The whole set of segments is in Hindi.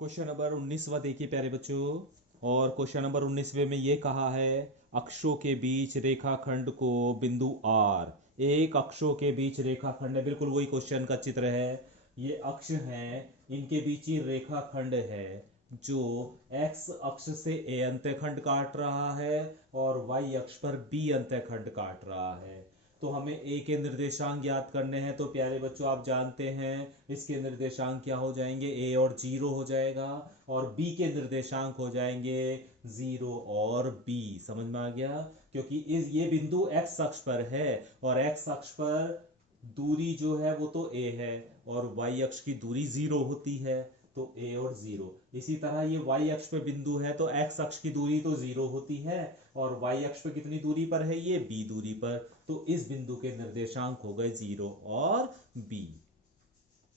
क्वेश्चन नंबर 19वां देखिए प्यारे बच्चों। और क्वेश्चन नंबर 19वें में ये कहा है, अक्षों के बीच रेखाखंड को बिंदु आर। एक अक्षों के बीच रेखाखंड है, बिल्कुल वही क्वेश्चन का चित्र है। ये अक्ष है, इनके बीच ही रेखाखंड है जो एक्स अक्ष से ए अंतःखंड काट रहा है और वाई अक्ष पर बी अंतःखंड काट रहा है। तो हमें ए के निर्देशांक ज्ञात करने हैं। तो प्यारे बच्चों आप जानते हैं इसके निर्देशांक क्या हो जाएंगे, ए और जीरो हो जाएगा, और बी के निर्देशांक हो जाएंगे जीरो और बी। समझ में आ गया? क्योंकि इस ये बिंदु एक्स अक्ष पर है और एक्स अक्ष पर दूरी जो है वो तो ए है और वाई अक्ष की दूरी जीरो होती है, तो ए और जीरो। इसी तरह ये वाई अक्ष पे बिंदु है तो एक्स अक्ष की दूरी तो जीरो होती है और वाई अक्ष पे कितनी दूरी पर है, ये बी दूरी पर। तो इस बिंदु के निर्देशांक हो गए जीरो और बी।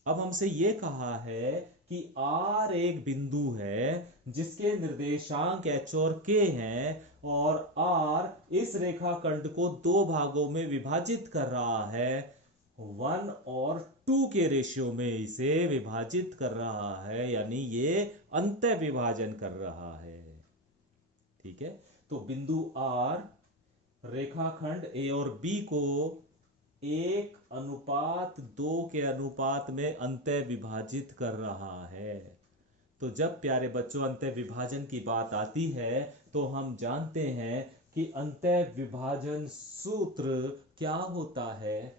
अब हमसे ये कहा है कि R एक बिंदु है जिसके निर्देशांक H और K हैं और R इस रेखाखंड को दो भागों में विभाजित कर रहा है, 1 और 2 के रेशियो में इसे विभाजित कर रहा है, यानी ये अंतः विभाजन कर रहा है। ठीक है, तो बिंदु R रेखाखंड A और B को 1:2 के अनुपात में अंतः विभाजित कर रहा है। तो जब प्यारे बच्चों अंतः विभाजन की बात आती है तो हम जानते हैं कि अंतः विभाजन सूत्र क्या होता है,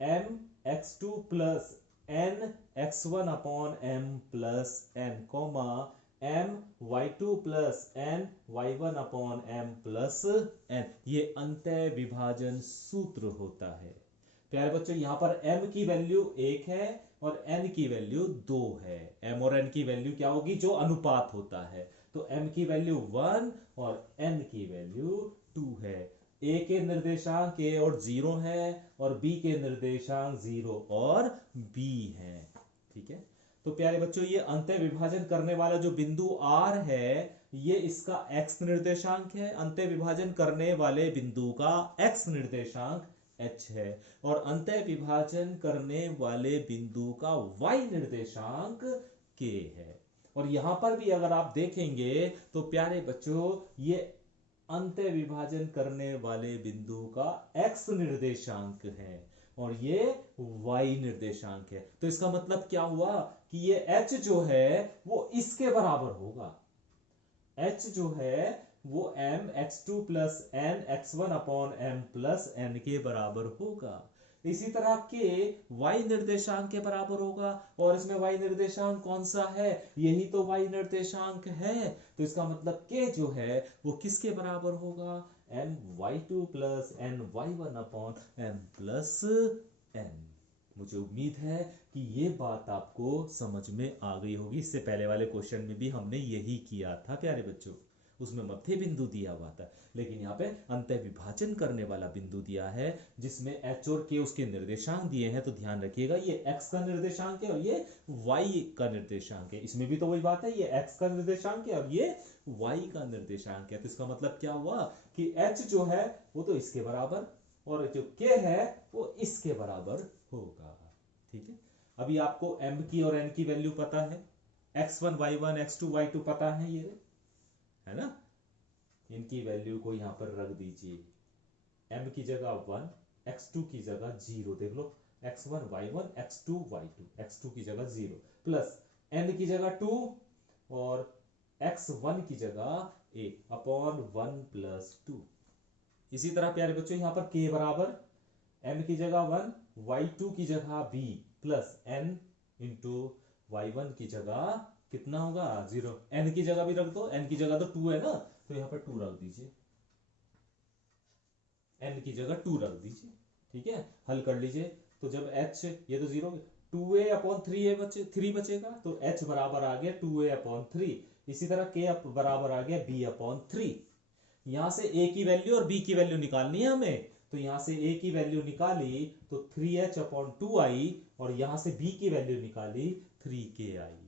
m x2 plus n x1 upon m plus n, comma m y2 plus n y1 upon m plus n। ये अंतः विभाजन सूत्र होता है। प्यारे बच्चों यहां पर m की वैल्यू 1 है और n की वैल्यू 2 है। m और n की वैल्यू क्या होगी, जो अनुपात होता है। तो m की वैल्यू 1 और n की वैल्यू 2 है। a के निर्देशांक a और 0 है और b के निर्देशांक 0 और b है। ठीक है, तो प्यारे बच्चों ये अंतः विभाजन करने वाला जो बिंदु r है ये इसका x निर्देशांक है, अंतः विभाजन करने वाले बिंदु का x निर्देशांक h है, और अंतः विभाजन करने वाले बिंदु का y निर्देशांक k है। और यहां पर भी अगर आप देखेंगे तो प्यारे बच्चों ये अंतः विभाजन करने वाले बिंदु का x निर्देशांक है और ये y निर्देशांक है। तो इसका मतलब क्या हुआ कि ये h जो है वो इसके बराबर होगा। h जो है वो m x2 plus n x1 upon m plus n के बराबर होगा। इसी तरह k y निर्देशांक के बराबर होगा, और इसमें y निर्देशांक कौन सा है, यही तो y निर्देशांक है। तो इसका मतलब k जो है वो किसके बराबर होगा, m y2 plus n y1 upon m plus n। मुझे उम्मीद है कि ये बात आपको समझ में आ गई होगी। इससे पहले वाले क्वेश्चन में भी हमने यही किया था प्यारे बच्चों, उसमें मध्य बिंदु दिया हुआ था, लेकिन यहाँ पे अंतः विभाजन करने वाला बिंदु दिया है जिसमें h और k उसके निर्देशांक दिए हैं। तो ध्यान रखिएगा ये x का निर्देशांक है और ये y का निर्देशांक है। इसमें भी तो वही बात है, ये x का निर्देशांक है और ये y का निर्देशांक है। तो इसका मतलब क्या हुआ कि h जो है वो तो इसके बराबर और जो k है वो इसके बराबर होगा। ठीक है, अभी आपको m की और n की वैल्यू पता है, x1 y1 x2 y2 पता है, ये है ना। इनकी वैल्यू को यहां पर रख दीजिए, m की जगह 1, x2 की जगह 0, देख लो x1 y1 x2 y2, x2 की जगह 0 प्लस n की जगह 2 और x1 की जगह 1 अपॉन 1 प्लस 2। इसी तरह प्यारे बच्चों यहां पर k बराबर m की जगह 1 y2 की जगह b plus n into y1 की जगह कितना होगा 0। n की जगह भी रख दो, n की जगह तो 2 है ना, तो यहां पर 2 रख दीजिए, n की जगह 2 रख दीजिए। ठीक है, हल कर लीजिए। तो जब h ये तो 0, 2a अपॉन 3 बचेगा, तो h बराबर आ गया 2a अपॉन 3। इसी तरह k बराबर आ गया b अपॉन 3। यहां से a की वैल्यू और b की वैल्यू निकालनी है हमें, तो यहां से a की वैल्यू निकाली तो 3h अपॉन 2 आई और यहां से b की वैल्यू निकाली 3k आई।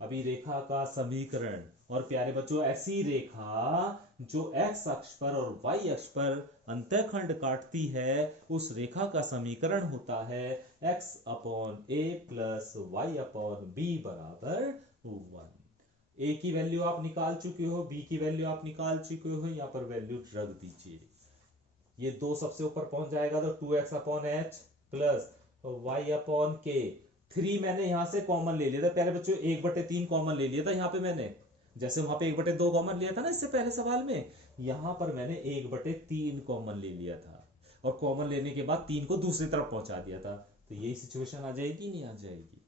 अभी रेखा का समीकरण, और प्यारे बच्चों ऐसी रेखा जो x अक्ष पर और y अक्ष पर अंतःखंड काटती है उस रेखा का समीकरण होता है x upon a plus y upon b बराबर 1। ए की वैल्यू आप निकाल चुके हो, बी की वैल्यू आप निकाल चुके हो, यहां पर वैल्यू रख दीजिए। ये 2 सबसे ऊपर पहुंच जाएगा तो 2x upon H plus Y upon K. 3 मैंने यहां से कॉमन ले लिया था प्यारे बच्चों, 1/3 कॉमन ले लिया था यहां पे मैंने, जैसे वहां पे 1/2 कॉमन लिया था ना इससे पहले सवाल में, यहां पर मैंने 1/3 कॉमन ले लिया था, और कॉमन लेने के बाद 3 को दूसरी तरफ पहुंचा दिया था। तो यही सिचुएशन आ जाएगी, नहीं आ जाएगी?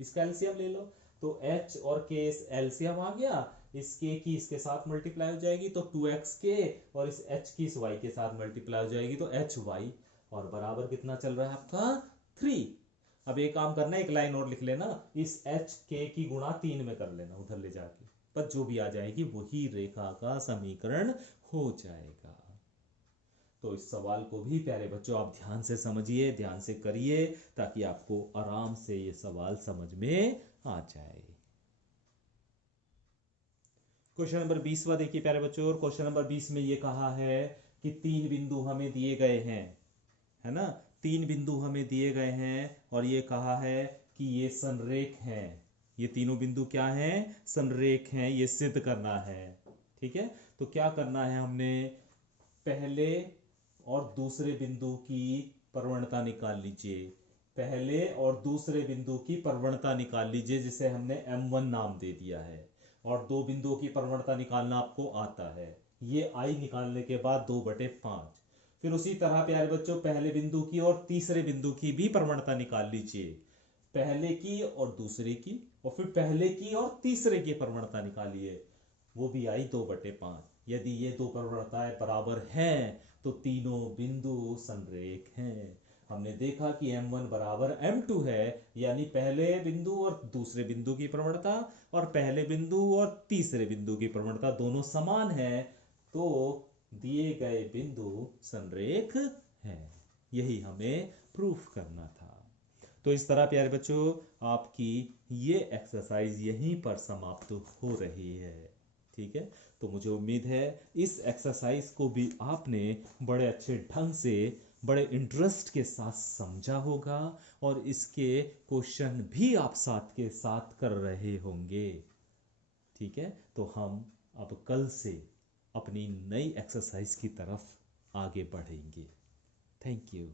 इसका एलसीएम ले लो, तो h और k एलसीएम आ गया, इस k की इसके साथ मल्टीप्लाई हो जाएगी तो 2x k, और इस h की इस y के साथ मल्टीप्लाई हो जाएगी तो hy, और बराबर कितना चल रहा है आपका 3। अब एक काम करना है, एक लाइन और लिख लेना, इस h k की गुणा 3 में कर लेना उधर ले जाके, पर जो भी आ जाएगी वही रेखा का समीकरण हो जाएगा। तो इस सवाल को भी प्यारे बच्चों आप ध्यान से समझिए, ध्यान से करिए, ताकि आपको आराम से ये सवाल समझ में आ जाए। क्वेश्चन नंबर 20वां देखिए प्यारे बच्चों, और क्वेश्चन नंबर 20 में ये कहा है कि 3 बिंदु हमें दिए गए हैं, है ना, 3 बिंदु हमें दिए गए हैं, और ये कहा है कि ये संरेख हैं। ये तीनों बिंदु क्या हैं? संरेख हैं, ये सिद्ध करना है। ठीक है, तो क्या करना है, हमने पहले और दूसरे बिंदु की प्रवणता निकाल लीजिए। पहले और दूसरे बिंदु की प्रवणता निकाल लीजिए, जिसे हमने m1 नाम दे दिया है, और दो बिंदुओं की प्रवणता निकालना आपको आता है। ये आई निकालने के बाद 2/5। फिर उसी तरह प्यारे बच्चों पहले बिंदु की और तीसरे बिंदु की भी प्रवणता निकाल लीजिए, पहले की और दूसरे की, और फिर पहले की और तीसरे की प्रवणता निकालिए, वो भी आई 2/5। यदि ये दो प्रवणताएं बराबर हैं तो तीनों बिंदु संरेख हैं। हमने देखा कि m1 बराबर m2 है, यानी पहले बिंदु और दूसरे बिंदु की प्रवणता और पहले बिंदु और तीसरे बिंदु की प्रवणता दोनों समान है, तो दिए गए बिंदु संरेख हैं। यही हमें प्रूफ करना था। तो इस तरह प्यारे बच्चों आपकी ये एक्सरसाइज यहीं पर समाप्त हो रही है। ठीक है, तो मुझे उम्मीद है इस एक्सरसाइज को भी आपने बड़े अच्छे ढंग से, बड़े इंटरेस्ट के साथ समझा होगा, और इसके क्वेश्चन भी आप साथ के साथ कर रहे होंगे। ठीक है, तो हम अब कल से अपनी नई एक्सरसाइज की तरफ आगे बढ़ेंगे। Thank you.